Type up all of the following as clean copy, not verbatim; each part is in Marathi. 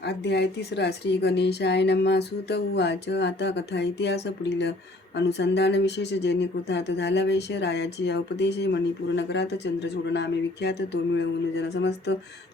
अध्याय 3 श्री गणेशाय नमः. सूत उवाच. आता कथा इतिहास पुढील अनुसंधान विशेष. जेणे कृतार्थ झाला वैश्य रायाची या उपदेशे. मणिपूर नगरात चंद्रचूड नामे विख्यात तो मिळवून जन समस्त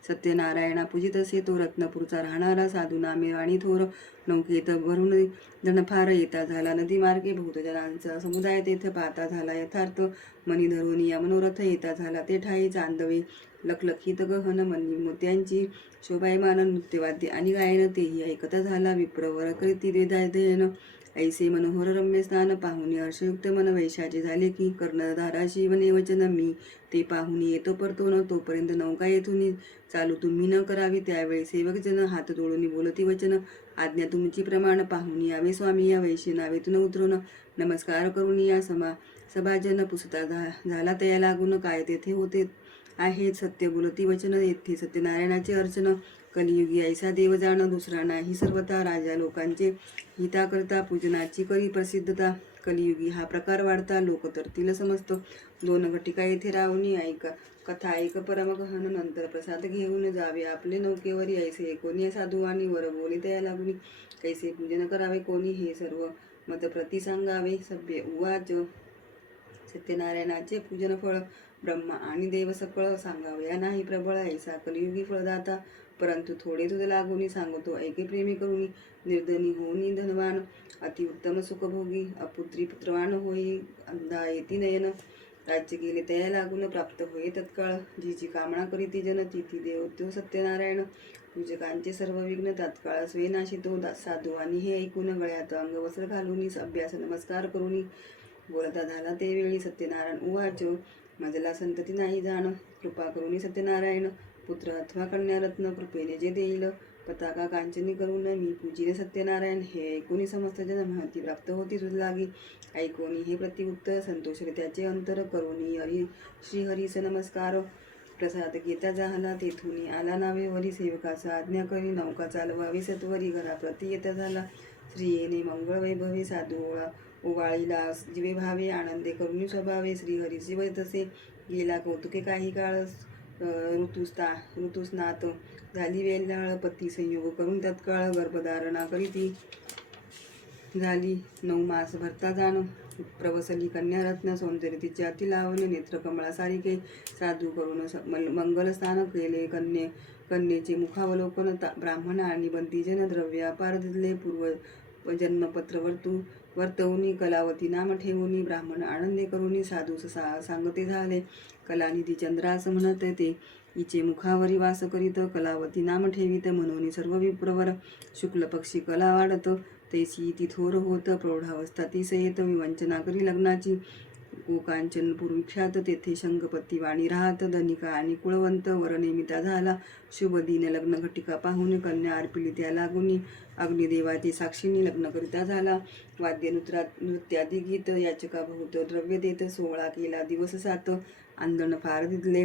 सत्यनारायणा पूजित असे. तो रत्नपूरचा राहणारा साधू नामे वाणी थोर. नौकेत भरून धन फार येता झाला नदी मार्गे. बहुतजनांचा समुदाय तेथ पाहता झाला यथार्थ. मणी धरून या मनोरथ येता झाला ते ठाई. चांदवे लखलखीत गहन मणी मोत्यांची शोभायमान नृत्यवाद्य आणि गायन तेही ऐकता झाला. विप्रवर करीती वेदाध्ययन ऐसे मनोहर रम्य स्थान पाहुणे हर्षयुक्त मन वैशाचे झाले की कर्णधाराशी वने वचन. मी ते पाहुणे येतो परतून तोपर्यंत नौका येथून चालू तुम्ही न करावी. त्यावेळी सेवक जन हात जोडून बोलती वचन. आज्ञा तुमची प्रमाण पाहुणे यावे स्वामी. या वैश्य नावेतून उतरून नमस्कार करून या सभाजन पुसता झाला तया लागून. काय तेथे होते आहे सत्य बोलती वचन. येथे सत्यनारायणाचे अर्चन. कलियुगी ऐसा देव जाण दुसरा नाही सर्वथा. राजा लोकांचे हिता करता पूजनाची करी प्रसिद्धता. कलियुगी हा प्रकार वाढता लोक तरतील समस्त. 2 घटिका येथे रावणी ऐका कथा ऐक परम गहन. नंतर प्रसाद घेऊन जावे आपले नौकेवरी. ऐसे कोणी साधू आणि वर बोली तया लागुनी. कैसे पूजन करावे कोणी हे सर्व मत प्रति सांगावे. सभ्य उवाच. सत्यनारायणाचे पूजन फळ ब्रह्मा आणि देव सकळ. सांगावया नाही प्रबळ ऐसा कलियुगी फळदाता. परंतु थोडे तुझ लागून सांगतो ऐके प्रेमी करुणी. निर्धनी होनी धनवान अतिउत्तम सुखभोगी. अपुत्री पुत्रवान होई अंधा येती नयन. राज्य केले तया लागून प्राप्त होये तत्काळ. जी जी कामना करीती जन तिथी देव तो सत्यनारायण. पूजकांचे सर्व विघ्न तात्काळ स्वे नाशितो. साधू आणि हे ऐकून गळ्यात अंगवस्त्र घालून अभ्यास नमस्कार करुनी बोलता झाला ते वेळी. सत्यनारायण उवाच. मजला संतती नाही जाण कृपा करुणी सत्यनारायण. पुत्र अथवा कन्या रत्न कृपेने जे देईल. पताका कांचनी करून मी पूजिले सत्यनारायण. हे ऐकून समस्त जन महती प्राप्त होती तुझ लागी. ऐकून हे प्रतिउत्तर संतोषले त्याचे अंतर. करुणी श्रीहरीस नमस्कार प्रसाद घेता झाला. तेथून आला नावेवरी. सेवकास आज्ञा करी नौका चालवावी सत्वरी. घराप्रती येता झाला श्री येणे मंगळ वैभवे. साधू ओवाळीला जीवे भावे. आनंदे करुणी स्वभावे. श्रीहरीची वै तसे गेला कौतुके काही काळ. ऋतुस्नात झाली वेलाळ. पती संयोग करून तत्काळ गर्भधारणा करीती झाली 9 मास भरता जाण. प्रवसली कन्या रत्न सौंदर्य तिचे अति लावण्य. नेत्र कमळा सारिके साधू करून मंगलस्थान केले. कन्येचे मुखावलोकन. ब्राह्मण आणि बंदीजन द्रव्य अपार दिले. पूर्वजन्मपत्र वर्तवून कलावती नाम ठेवून. ब्राह्मण आनंदे करून साधूस सांगते झाले. कलानिधी चंद्रास म्हणत ते इचे मुखावरी वास करीत. कलावती नाम ठेवीत म्हणून सर्व विप्रवर. शुक्ल पक्षी कला वाढत तैसी ती थोर होत. प्रौढावस्था ती सयेत विवंचना करी लग्नाची. गोकांचनपूर विख्यात तेथे शंखपती वाणी राहत. धनिका आणि कुळवंत वर नेमिता झाला. शुभ दिन लग्न घटिका पाहून कन्या अर्पिली त्या लागुनी. अग्निदेवाची साक्षीने लग्न करिता झाला. वाद्य नृत्यादी गीत याचका बहुत द्रव्य देत. 16 केला दिवस 7 आंदण फार दिदले.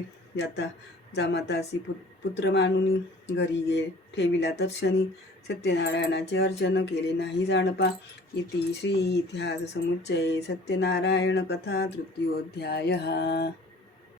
जामातासी पुत्र मानुनी घरी गे ठेविला तत्क्षणी. सत्यनारायणाचे अर्चन केले नाही जाणपा. इति श्री इतिहास समुच्चये सत्यनारायण कथा तृतीयोऽध्यायः.